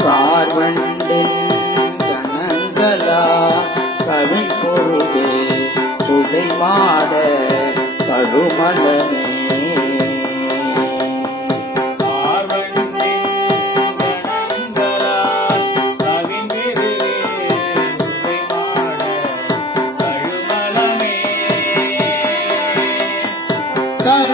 கார்வண்டின் கணங்களா கவின் பொருளே சுதை மாட கடுமலமே